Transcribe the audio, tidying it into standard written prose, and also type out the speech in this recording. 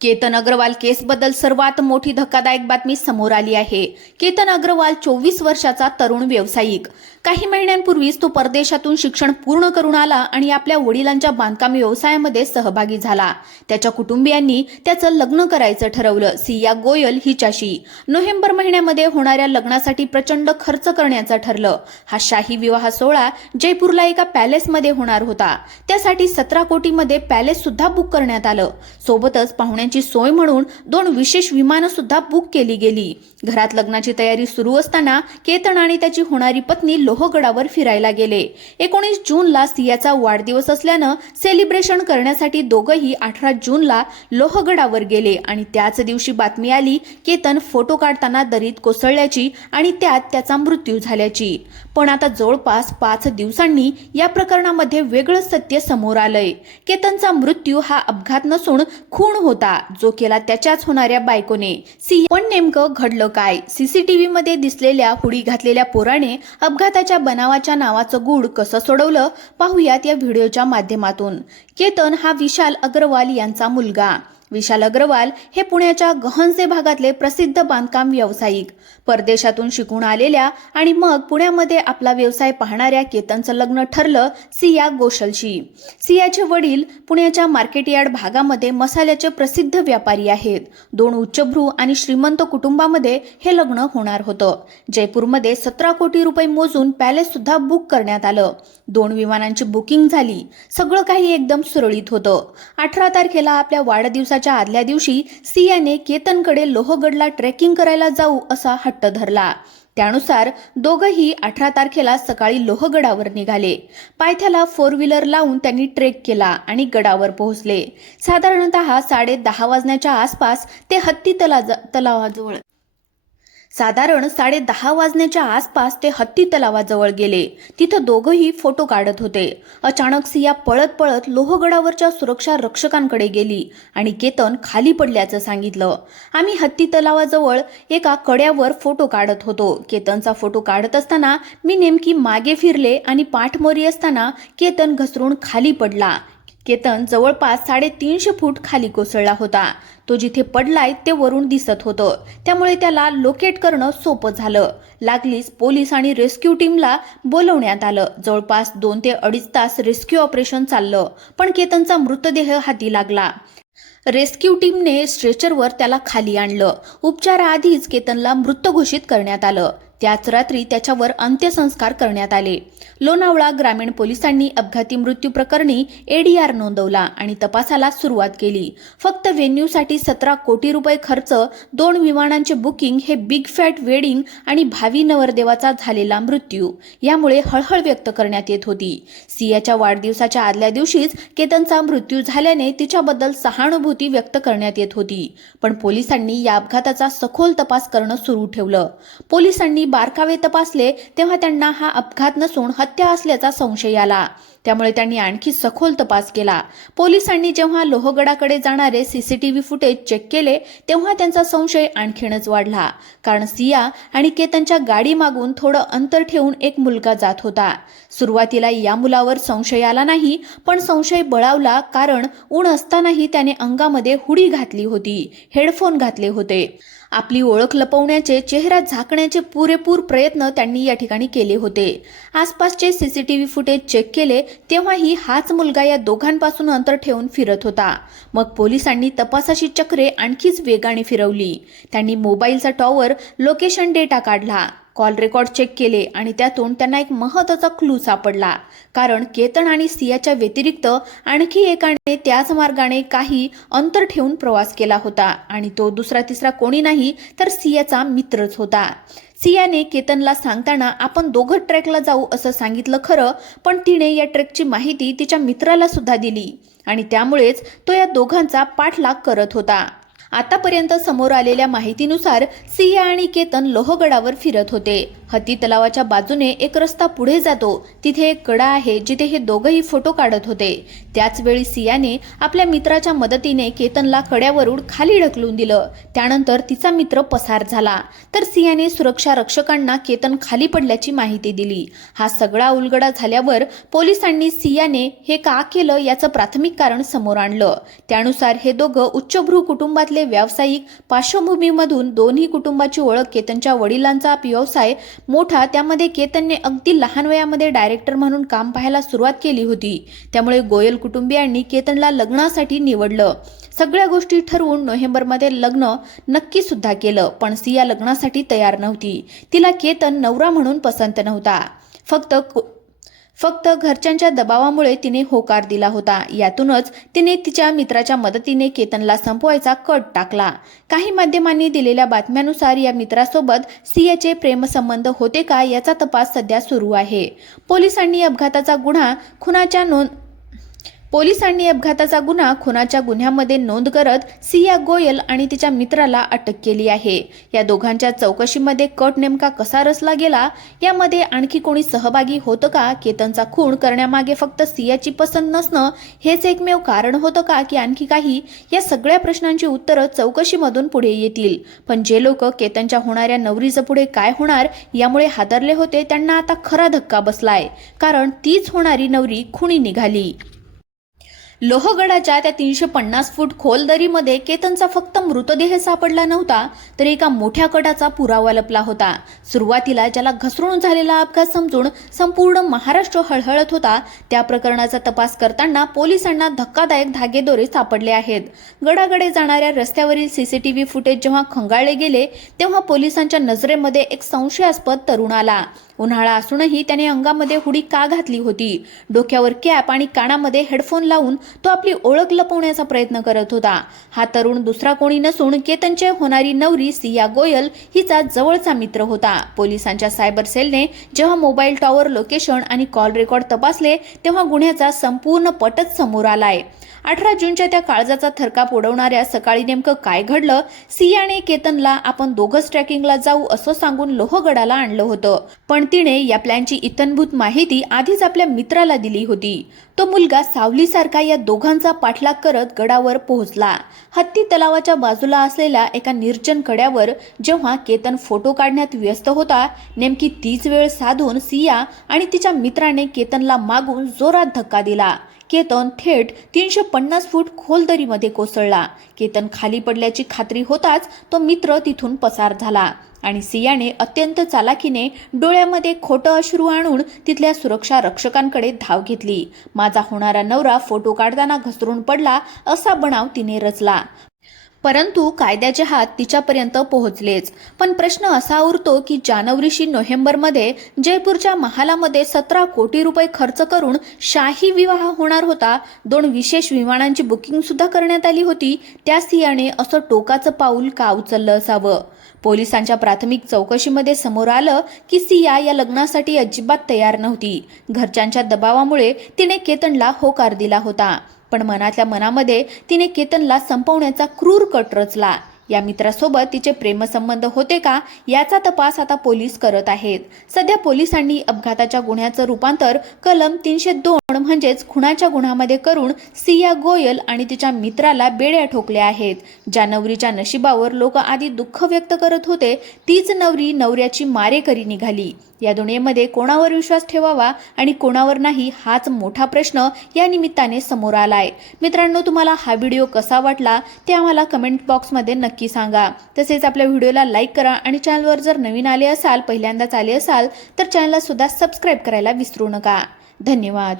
केतन अग्रवाल केसबद्दल सर्वात मोठी धक्कादायक बातमी समोर आली आहे। केतन अग्रवाल 24 वर्षाचा तरुण व्यावसायिक। काही महिन्यांपूर्वीच तो परदेशातून शिक्षण पूर्ण करून आला आणि आपल्या वडिलांच्या बांधकाम व्यवसायामध्ये सहभागी झाला। त्याच्या कुटुंबियांनी त्याचं लग्न करायचं ठरवलं सिया गोयल हिच्याशी। नोव्हेंबर महिन्यामध्ये होणाऱ्या लग्नासाठी प्रचंड खर्च करण्याचं ठरलं। हा शाही विवाह सोहळा जयपूरला एका पॅलेसमध्ये होणार होता। त्यासाठी 17 कोटीमध्ये पॅलेस सुद्धा बुक करण्यात आलं। सोबतच पाहुण्यांची सोय म्हणून 2 विशेष विमानं सुद्धा बुक केली गेली। घरात लग्नाची तयारी सुरू असताना केतन आणि त्याची होणारी पत्नी लोहगडावर फिरायला गेले। 19 जूनला सियाचा वाढदिवस असल्यानं सेलिब्रेशन करण्यासाठी दोघंही 18 जूनला लोहगडावर गेले आणि त्याच दिवशी बातमी आली केतन फोटो काढताना दरीत कोसळल्याची आणि त्यात त्याचा मृत्यू झाल्याची। पण आता जवळपास 5 दिवसांनी या प्रकरणामध्ये वेगळं सत्य समोर आलंय। केतनचा मृत्यू हा अपघात नसून खून होता, जो केला त्याच्याच होणाऱ्या बायकोने। पण नेमकं घडलं काय? सीसीटीव्ही मध्ये दिसलेल्या हुडी घातलेल्या पोराने अपघाताच्या बनावाच्या नावाचं गूढ कसं सोडवलं, पाहूयात या व्हिडिओच्या माध्यमातून। केतन हा विशाल अग्रवाल यांचा मुलगा। विशाल अग्रवाल हे पुण्याच्या गहनसे भागातले प्रसिद्ध बांधकाम व्यावसायिक। परदेशातून शिकून आलेल्या आणि मग पुण्यामध्ये आपला व्यवसाय पाहणाऱ्या केतनचं लग्न ठरलं सिया गोशलशी। सियाचे वडील पुण्याच्या मार्केट यार्ड भागामध्ये मसाल्याचे प्रसिद्ध व्यापारी आहेत। 2 उच्चभ्रू आणि श्रीमंत कुटुंबामध्ये हे लग्न होणार होतं। जयपूरमध्ये 17 कोटी रुपये मोजून पॅलेस सुद्धा बुक करण्यात आलं। 2 विमानांची बुकिंग झाली। सगळं काही एकदम सुरळीत होतं। 18 तारखेला आपल्या वाढदिवसाच्या आदल्या दिवशी सियाने केतनकडे लोहगडला ट्रेकिंग करायला जाऊ असा हट्ट धरला। त्यानुसार दोघंही 18 तारखेला सकाळी लोहगडावर निघाले। पायथ्याला 4 व्हीलर लावून त्यांनी ट्रेक केला आणि गडावर पोहोचले। साधारणतः 10:30 वाजण्याच्या आसपास ते हत्ती तलावाजवळ गेले। तिथं दोघंही फोटो काढत होते। अचानक सिया पळत पळत लोहगडावरच्या सुरक्षा रक्षकांकडे गेली आणि केतन खाली पडल्याचं सांगितलं। आम्ही हत्ती तलावाजवळ एका कड्यावर फोटो काढत होतो। केतनचा फोटो काढत असताना मी नेमकी मागे फिरले आणि पाठमोरी असताना केतन घसरून खाली पडला। केतन जवळपास 350 फूट खाली कोसळला होता। तो जिथे पडलाय ते वरून दिसत होतं, त्यामुळे त्याला लोकेट करणं सोपं झालं। लागलीच पोलीस आणि रेस्क्यू टीमला बोलवण्यात आलं। जवळपास 2 ते 2.5 तास रेस्क्यू ऑपरेशन चाललं, पण केतनचा मृतदेह हाती लागला। रेस्क्यू टीमने स्ट्रेचरवर त्याला खाली आणलं। उपचाराआधीच केतनला मृत घोषित करण्यात आलं। त्याच रात्री त्याच्यावर अंत्यसंस्कार करण्यात आले। लोणावळा ग्रामीण पोलिसांनी अपघाती मृत्यू प्रकरणी एडीआर नोंदवला आणि तपासाला सुरुवात केली। फक्त व्हेन्यूसाठी 17 कोटी रुपये खर्च, 2 विमानांचे बुकिंग, हे बिग फॅट वेडिंग आणि भावी नवरदेवाचा झालेला मृत्यू, यामुळे हळहळ व्यक्त करण्यात येत होती। सियाच्या वाढदिवसाच्या आदल्या दिवशीच केतनचा मृत्यू झाल्याने तिच्याबद्दल सहानुभूती व्यक्त करण्यात येत होती। पण पोलिसांनी या अपघाताचा सखोल तपास करणं सुरू ठेवलं। पोलिसांनी बारकावे तपासले तेव्हा त्यांना हा अपघात नसून हत्या असल्याचा संशय आला। त्यामुळे त्यांनी आणखी सखोल तपास केला। पोलिसांनी जेव्हा लोहगडाकडे जाणारे सीसीटीव्ही फुटेज चेक केले तेव्हा त्यांचा संशय आणखीनच वाढला, कारण सिया आणि केतनच्या गाडी मागून थोडं अंतर ठेवून एक मुलगा जात होता। सुरुवातीला या मुलावर संशय आला नाही, पण संशय बळावला, कारण ऊन असतानाही त्याने अंगामध्ये हुडी घातली होती, हेडफोन घातले होते। आपली ओळख लपवण्याचे, चेहरा झाकण्याचे पुरेपूर प्रयत्न त्यांनी या ठिकाणी केले होते। आसपासचे सीसीटीव्ही फुटेज चेक केले तेव्हाही हाच मुलगा या दोघांपासून अंतर ठेवून फिरत होता। मग पोलिसांनी तपासाची चक्रे आणखीच वेगाने फिरवली। त्यांनी मोबाईलचा टॉवर लोकेशन डेटा काढला, कॉल रेकॉर्ड चेक केले आणि त्यातून त्यांना एक महत्त्वाचा क्लू सापडला, कारण केतन आणि सियाच्या व्यतिरिक्त आणखी एकाने त्याच मार्गाने काही अंतर ठेवून प्रवास केला होता आणि तो दुसरा तिसरा कोणी नाही तर सियाचा मित्रच होता। सियाने केतनला सांगताना आपण दोघं ट्रेकला जाऊ असं सांगितलं खरं, पण तिने या ट्रेकची माहिती तिच्या मित्राला सुद्धा दिली आणि त्यामुळेच तो या दोघांचा पाठलाग करत होता। आतापर्यंत समोर आलेल्या माहितीनुसार सिया आणि केतन लोहगडावर फिरत होते. हत्ती तलावाच्या बाजूने एक रस्ता पुढे जातो, तिथे एक कडा आहे जिथे हे दोघंही फोटो काढत होते. त्याच वेळी सियाने आपल्या मित्राच्या मदतीने केतनला कड्यावरून खाली ढकलून दिलं. त्यानंतर तिचा मित्र पसार झाला तर सियाने सुरक्षा रक्षकांना केतन खाली पडल्याची माहिती दिली. हा सगळा उलगडा झाल्यावर पोलिसांनी सियाने हे का केलं याचं प्राथमिक कारण समोर आणलं. त्यानुसार हे दोघं उच्चभ्रू कुटुंबातले व्यावसायिक पार्श्वभूमीमधून, दोन्ही कुटुंबाची ओळख, केतनच्या वडिलांचा व्यवसाय मोठा, त्यामध्ये केतनने अगदी लहान वयामध्ये डायरेक्टर म्हणून काम पाहायला सुरुवात केली होती. त्यामुळे गोयल कुटुंबियांनी केतनला लग्नासाठी निवडलं. सगळ्या गोष्टी ठरवून नोव्हेंबरमध्ये लग्न नक्की सुद्धा केलं. पण सिया लग्नासाठी तयार नव्हती. तिला केतन नवरा म्हणून पसंत नव्हता. फक्त घरच्यांच्या दबावामुळे तिने होकार दिला होता. यातूनच तिने तिच्या मित्राच्या मदतीने केतनला संपवायचा कट टाकला. काही माध्यमांनी दिलेल्या बातम्यानुसार या मित्रासोबत सियाचे प्रेमसंबंध होते का याचा तपास सध्या सुरू आहे. पोलिसांनी अपघाताचा गुन्हा खुनाच्या गुन्ह्यामध्ये नोंद करत सिया गोयल आणि तिच्या मित्राला अटक केली आहे. या दोघांच्या चौकशीमध्ये कट नेमका कसा रचला गेला, यामध्ये आणखी कोणी सहभागी होतं का, केतनचा खून करण्यामागे फक्त सियाची पसंत नसणं हेच एकमेव कारण होतं का की आणखी काही, या सगळ्या प्रश्नांची उत्तरं चौकशीमधून पुढे येतील. पण जे लोक केतनच्या होणाऱ्या नवरीचं पुढे काय होणार यामुळे हादरले होते, त्यांना आता खरा धक्का बसलाय. कारण तीच होणारी नवरी खुनी निघाली. लोहगडाच्या त्या 350 फूट खोल दरीमध्ये केतनचा फक्त मृतदेह सापडला नव्हता, तर एका मोठ्या कटाचा पुरावा लपला होता. सुरुवातीला ज्याला घसरून झालेला अपघात समजून संपूर्ण महाराष्ट्र हळहळत होता, त्या प्रकरणाचा तपास करताना पोलिसांना धक्कादायक धागेदोरे सापडले आहेत. गडाकडे जाणाऱ्या रस्त्यावरील सीसीटीव्ही फुटेज जेव्हा खंगाळले गेले, तेव्हा पोलिसांच्या नजरेमध्ये एक संशयास्पद तरुण आला. उन्हाळा असूनही त्याने अंगामध्ये हुडी का घातली होती? डोक्यावर कॅप आणि कानामध्ये हेडफोन लावून तो आपली ओळख लपवण्याचा प्रयत्न करत होता. हा तरुण दुसरा कोणी नसून केतनची होणारी नवरी सिया गोयल हिचा जवळचा मित्र होता. पोलिसांच्या सायबर सेलने जेव्हा मोबाईल टॉवर लोकेशन आणि कॉल रेकॉर्ड तपासले, तेव्हा गुन्ह्याचा संपूर्ण पटच समोर आलाय. 18 जूनच्या त्या काळजाचा थरकाप उडवणाऱ्या सकाळी नेमकं काय घडलं? सियाने केतनला आपण दोघंच ट्रॅकिंगला जाऊ असं सांगून लोहगडाला आणलं होतं, पण तिने या प्लॅनची इत्थंभूत माहिती आधीच आपल्या मित्राला दिली होती. तो मुलगा सावलीसारखा या दोघांचा पाठलाग करत गडावर पोहोचला. हत्ती तलावाच्या बाजूला असलेल्या एका निर्जन कड्यावर जेव्हा केतन फोटो काढण्यात व्यस्त होता, नेमकी तीच वेळ साधून सिया आणि तिच्या मित्राने केतनला मागून जोरात धक्का दिला. केतन थेट 350 फूट खोल दरीमध्ये कोसळला. केतन खाली पडल्याची खात्री होताच तो मित्र तिथून पसार झाला आणि सियाने अत्यंत चालाखीने डोळ्यामध्ये खोटं अश्रू आणून तिथल्या सुरक्षा रक्षकांकडे धाव घेतली. माझा होणारा नवरा फोटो काढताना घसरून पडला असा बनाव तिने रचला. परंतु कायद्याचे हात तिच्यापर्यंत पोहोचलेच. पण प्रश्न असा उरतो की ज्या नवरीशी नोव्हेंबरमध्ये जयपूरच्या महालामध्ये 17 कोटी रुपये खर्च करून शाही विवाह होणार होता, 2 विशेष विमानांची बुकिंग सुद्धा करण्यात आली होती, त्या सियाने असं टोकाचं पाऊल का उचललं असावं? पोलिसांच्या प्राथमिक चौकशीमध्ये समोर आलं की सिया या लग्नासाठी अजिबात तयार नव्हती. घरच्यांच्या दबावामुळे तिने केतनला होकार दिला होता, पण मनातल्या मनामध्ये तिने केतनला संपवण्याचा क्रूर कट रचला. या मित्रासोबत तिचे प्रेमसंबंध होते का याचा तपास आता पोलीस करत आहेत. सध्या पोलिसांनी अपघाताच्या गुन्ह्याचं रूपांतर कलम 302 म्हणजेच खुनाच्या गुन्ह्यामध्ये करून सिया गोयल आणि तिच्या मित्राला बेड्या ठोकल्या आहेत. ज्या नवरीच्या नशिबावर लोक आधी दुःख व्यक्त करत होते, तीच नवरी नवऱ्याची मारेकरी निघाली. या दुनियेमध्ये कोणावर विश्वास ठेवावा आणि कोणावर नाही हाच मोठा प्रश्न या निमित्ताने समोर आलाय. मित्रांनो, तुम्हाला हा व्हिडिओ कसा वाटला ते आम्हाला कमेंट बॉक्समध्ये नक्की सांगा. तसेच आपल्या व्हिडिओला लाईक करा आणि चॅनलवर जर नवीन आले असाल, पहिल्यांदाच आले असाल तर चॅनलला सुद्धा सबस्क्राईब करायला विसरू नका. धन्यवाद.